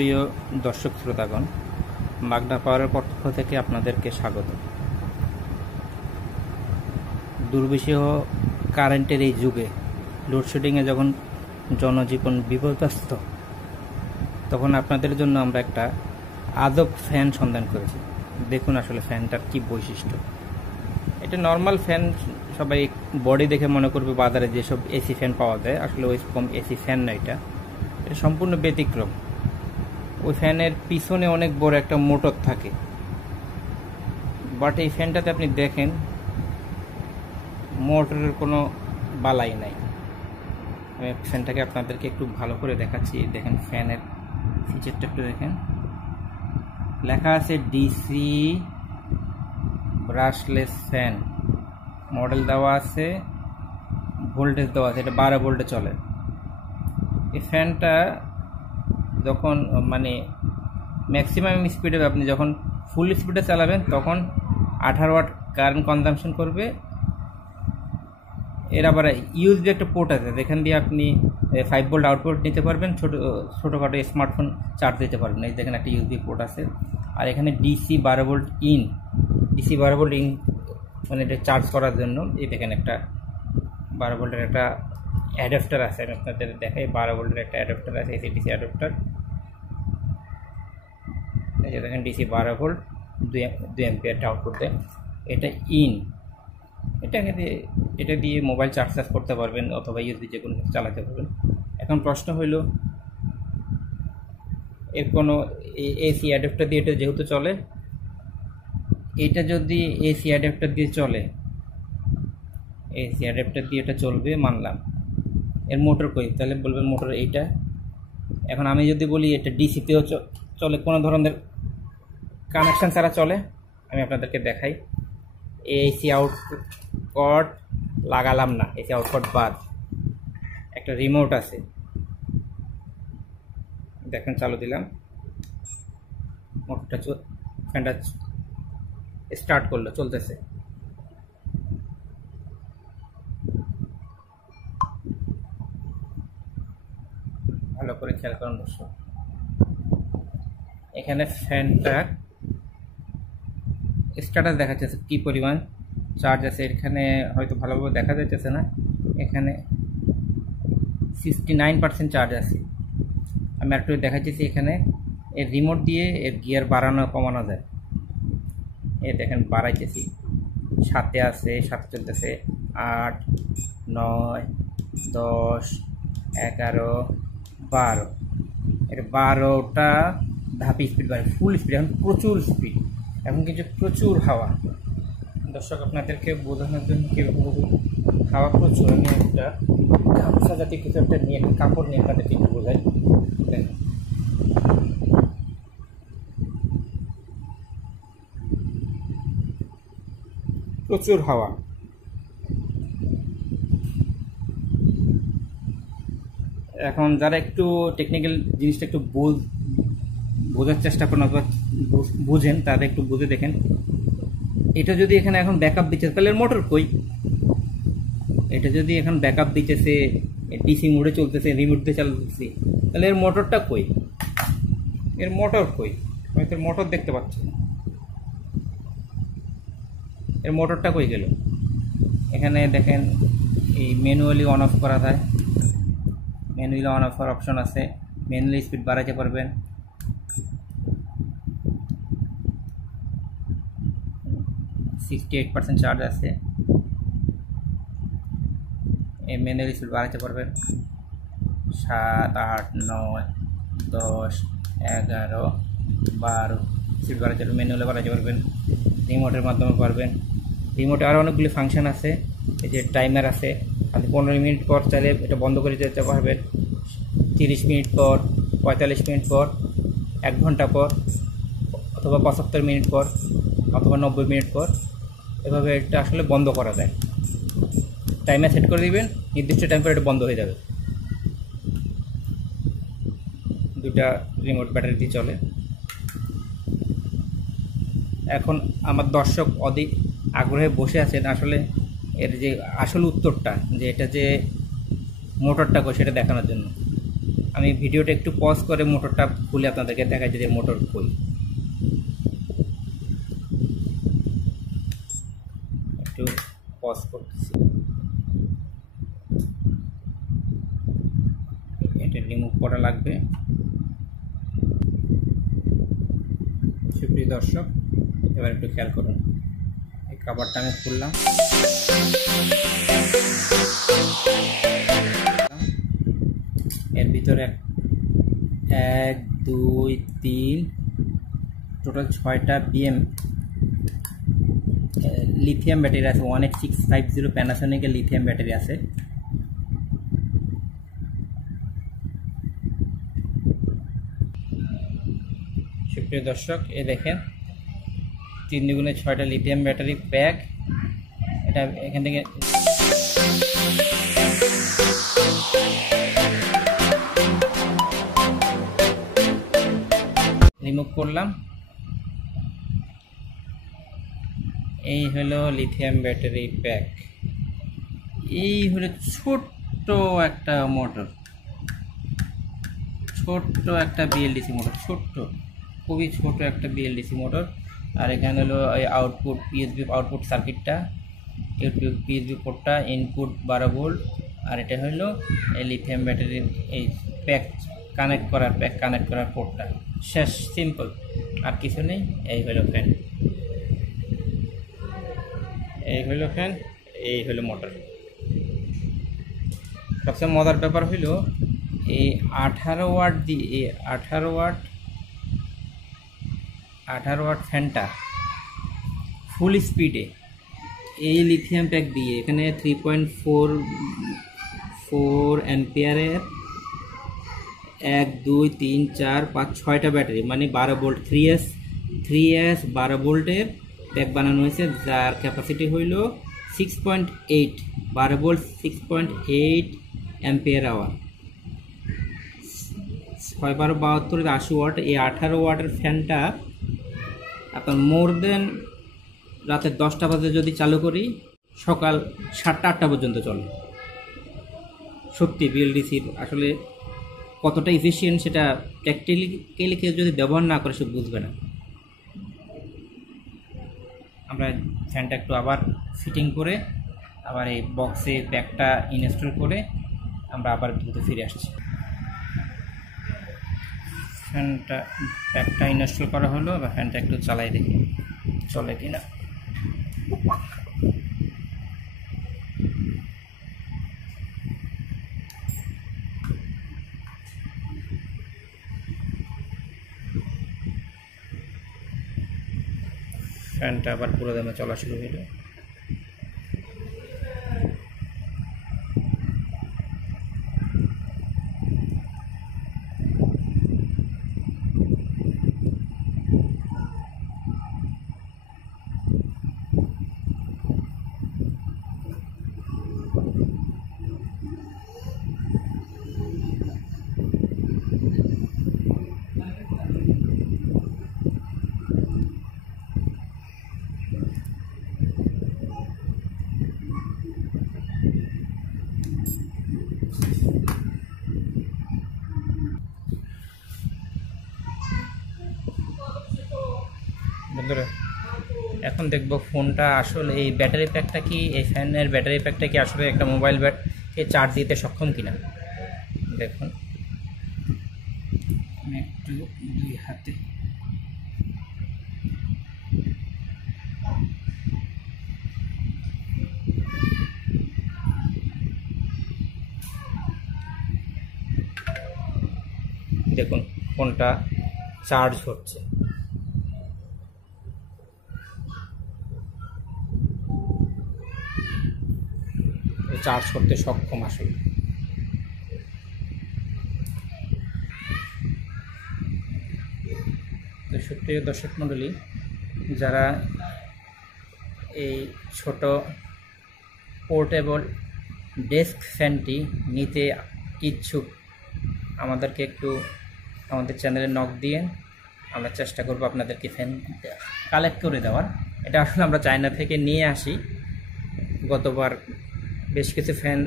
সুপ্রিয় দর্শক শ্রোতাগণ, মাগনা পাওয়ারের পক্ষ থেকে আপনাদেরকে স্বাগত। দুর্বিষহ কারেন্টের এই যুগে লোডশেডিংয়ে যখন জনজীবন বিপর্যস্ত, তখন আপনাদের জন্য আমরা একটা আদব ফ্যান সন্ধান করেছি। দেখুন আসলে ফ্যানটার কি বৈশিষ্ট্য। এটা নর্মাল ফ্যান, সবাই বডি দেখে মনে করবে বাজারে যেসব এসি ফ্যান পাওয়া যায়, আসলে ওই রকম এসি ফ্যান না। এটা সম্পূর্ণ ব্যতিক্রম। ওই ফ্যানের পিছনে অনেক বড় একটা মোটর থাকে, বাট এই ফ্যানটাতে আপনি দেখেন মোটরের কোনো বালাই নাই। আমি ফ্যানটাকে আপনাদেরকে একটু ভালো করে দেখাচ্ছি। দেখেন ফ্যানের ফিচারটা একটু দেখেন, লেখা আছে ডিসি ব্রাশলেস ফ্যান, মডেল দেওয়া আছে, ভোল্টেজ দেওয়া আছে, এটা 12 ভোল্টে চলে। এই ফ্যানটা যখন ম্যাক্সিমাম স্পিডে, আপনি যখন ফুল স্পিডে চালাবেন তখন 18 ওয়াট কারেন্ট কনজাম্পশন করবে। এর আবার ইউএসবি একটা পোর্ট আছে, যেখান দিয়ে আপনি 5 ভোল্ট আউটপুট নিতে পারবেন, ছোটোখাটো স্মার্টফোন চার্জ দিতে পারবেন। এই দেখেন একটা ইউএসবি পোর্ট আছে। আর এখানে ডিসি 12 ভোল্ট ইন, এটা চার্জ করার জন্য এই দেখেন একটা 12 ভোল্টের একটা অ্যাডাপ্টার আছে। আমি আপনাদের দেখাই, 12 ভোল্টের একটা অ্যাডাপ্টার আছে, এই ডিসি অ্যাডাপ্টার। এই যে দেখেন ডিসি 12 ভোল্ট 2 অ্যাম্পিয়ারটা আউটপুট দেয়। এটা ইন, এটা দিয়ে মোবাইল চার্জ করতে পারবেন অথবা ইউএসবি যে কোনো কিছু চালাতে পারবেন। এখন প্রশ্ন হইল, এর কোনো এসি অ্যাডাপ্টার দিয়ে এটা যেহেতু চলে, এটা যদি এসি অ্যাডাপ্টার দিয়ে চলে, এসি অ্যাডাপ্টার দিয়ে এটা চলবে মানলাম, এর মোটর কই? তাহলে বলবেন মোটর এইটা। এখন আমি যদি বলি এটা ডিসিতেও চলে, কোনো ধরনের কানেকশান ছাড়া চলে, আমি আপনাদেরকে দেখাই। এসি আউটপুট লাগালাম না, এসি আউটপুট বাদ, একটা রিমোট আছে, দেখেন চালু দিলাম, মোটরটা ফ্যানটা স্টার্ট করলো, চলতেছে। ভালো করে খেয়াল করুন দর্শক, এখানে ফ্যানটা স্ট্যাটাস দেখাচ্ছে কি পরিমাণ চার্জ আছে। এখানে হয়তো ভালোভাবে দেখা যাচ্ছে না, এখানে 69% চার্জ আছে। আমি একটু দেখাচ্ছি, এখানে এর রিমোট দিয়ে এর গিয়ার বাড়ানো কমানো যায়। এই দেখেন বাড়াইতেছি, 7-এ আছে, 7 চলতেছে, 8, 9, 10, 11, 12। এটা 12টা ধাপে স্পিড বাড়ে, ফুল স্পিড। এখন প্রচুর স্পিড, এখন কিছু প্রচুর হাওয়া। দর্শক আপনাদেরকে বোঝানোর জন্য কীরকম হাওয়া প্রচুর, আমি একটা গামছা জাতীয় কিছু একটা নিয়ে, একটা কাপড় নিয়ে আপনাদেরকে একটু বোঝাই। দেখেন প্রচুর হাওয়া। এখন যারা একটু টেকনিক্যাল জিনিসটা একটু বোঝার চেষ্টা করেন অথবা বুঝেন, তাদের একটু বুঝে দেখেন। এটা যদি এখানে এখন ব্যাকআপ দিচ্ছে, তাহলে মোটর কই? এটা যদি এখন ব্যাকআপ দিতেছে, ডিসি মোডে চলতেছে, রিমোট দিয়ে চালাতেছি, তাহলে এর মোটরটা কই? এর মোটর কই? আমি তো মোটর দেখতে পাচ্ছি না। এর মোটরটা কই গেল? এখানে দেখেন এই ম্যানুয়ালি অন অফ করা যায়, ম্যানুয়ালি অন অফ করার অপশন আছে, ম্যানুয়ালি স্পিড বাড়াতে পারবেন। %68 চার্জ আছে, এই ম্যানুয়ালি স্পিড বাড়াতে পারবেন। 7, 8, 9, 10, 11, 12 স্পিড বাড়াতে পারবেন, ম্যানুয়ালি বাড়াতে পারবেন, রিমোটের মাধ্যমে পারবেন। রিমোটে আরও অনেকগুলি ফাংশন আছে। এই যে টাইমার আছে, আপনি 15 মিনিট পর চাইলে এটা বন্ধ করে দিতে পারবেন, 30 মিনিট পর, 45 মিনিট পর, 1 ঘন্টা পর, অথবা 75 মিনিট পর, অথবা 90 মিনিট পর। এভাবে এটা আসলে বন্ধ করা যায়। টাইমার সেট করে দিবেন, নির্দিষ্ট টাইম পর এটা বন্ধ হয়ে যাবে। দুটা রিমোট ব্যাটারি দিয়ে চলে। এখন আমার দর্শক অধিক আগ্রহে বসে আছেন আসলে এর যে আসল উত্তরটা, যে এটা যে মোটরটা কই সেটা দেখানোর জন্য। আমি ভিডিওটা একটু পজ করে মোটরটা খুলে আপনাদেরকে দেখাই যদি মোটর খুলি। একটু পজ করতেছি, এটা রিমুভ করা লাগবে। সুপ্রিয় দর্শক, এবার একটু খেয়াল করুন, এই কভারটা আমি খুললাম, এর ভিতরে 1 2 3 টোটাল 6টা বিএম লিথিয়াম ব্যাটারি আছে। 18650 প্যানাসোনিকের লিথিয়াম ব্যাটারি আছে। সুপ্রিয় দর্শক, এ দেখেন 3 দুগুণে 6টা লিথিয়াম ব্যাটারি প্যাক। এটা এখান থেকে রিমুভ করলাম। এই হলো লিথিয়াম ব্যাটারি প্যাক। এই হলো ছোট্ট একটা মোটর, ছোট্ট একটা বিএলডিসি মোটর, ছোট্ট, খুবই ছোট একটা বিএলডিসি মোটর। আর এখানে হলো এই আউটপুট পিএসবি আউটপুট সার্কিটটা, ইউটিউব পিএসবি পোর্টটা, ইনপুট 12 ভোল্ট। আর এটা হলো এই লিথিয়াম ব্যাটারির এই প্যাক কানেক্ট করার পোর্টটা। শেষ, সিম্পল, আর কিছু নেই। এই হলো ফ্যান, এই হলো ফ্যান, এই হলো মোটর। সবচেয়ে মজার ব্যাপার হলো এই 18 ওয়াট দিয়ে 18 ওয়াট ফ্যানটা ফুল স্পিডে এই লিথিয়াম প্যাক দিয়ে, এখানে 3.44 অ্যাম্পিয়ারের 1 2 3 4 5 6টা ব্যাটারি, মানে 12 ভোল্ট 3S 12 ভোল্টের প্যাক বানানো হয়েছে, যার ক্যাপাসিটি হইল 6.8 12 ভোল্ট 6.8 অ্যাম্পিয়ার আওয়ার। 6 12 72 80 ওয়াট। এই 18 ওয়াটের ফ্যানটা আপনার মোর দেন রাতে 10টা বাজে যদি চালু করি, সকাল 7টা 8টা পর্যন্ত চলে। সত্যি বিএলডিসির আসলে কতটা এফিশিয়েন্ট সেটা প্র্যাকটিক্যালি কেউ যদি ব্যবহার না করে সে বুঝবে না। আমরা ফ্যানটা একটু আবার ফিটিং করে আবার এই বক্সে প্যাকটা ইনস্টল করে আমরা আবার দ্রুত ফিরে আসছি। প্যাকটা ইনস্টল করা হলো, বা ফ্যানটা একটু চালাই দেখি চলে কিনা। ফ্যানটা আবার পুরো দমে চলা শুরু হলো। বন্ধুরা, এখন দেখব ফোনটা আসলে এই ব্যাটারি প্যাকটা কি, এই ফ্যানের ব্যাটারি প্যাকটা কি আসলে একটা মোবাইল ব্যাটারি চার্জ দিতে সক্ষম কিনা। দেখুন আমি একটু দুই হাতে দেখুন ফোনটা চার্জ হচ্ছে। চার্জ করতে সক্ষম আসলে। তো সুপ্রিয় দর্শক মণ্ডলী, যারা এই ছোট পোর্টেবল ডেস্ক ফ্যানটি নিতে ইচ্ছুক, আমাদেরকে একটু আমাদের চ্যানেলে নক দিয়ে আমরা চেষ্টা করব আপনাদেরকে ফ্যান কালেক্ট করে দেওয়ার। এটা আসলে আমরা চায়না থেকে নিয়ে আসি। গতবার বেশ কিছু ফ্যান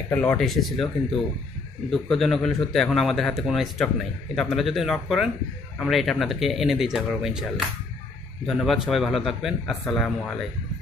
একটা লট এসেছিল, কিন্তু দুঃখজনক হলে সত্যি এখন আমাদের হাতে কোনো স্টক নাই, কিন্তু আপনারা যদি নক করেন আমরা এটা আপনাদেরকে এনে দিতে পারবো ইনশাআল্লাহ। ধন্যবাদ, সবাই ভালো থাকবেন। আসসালামু আলাইকুম।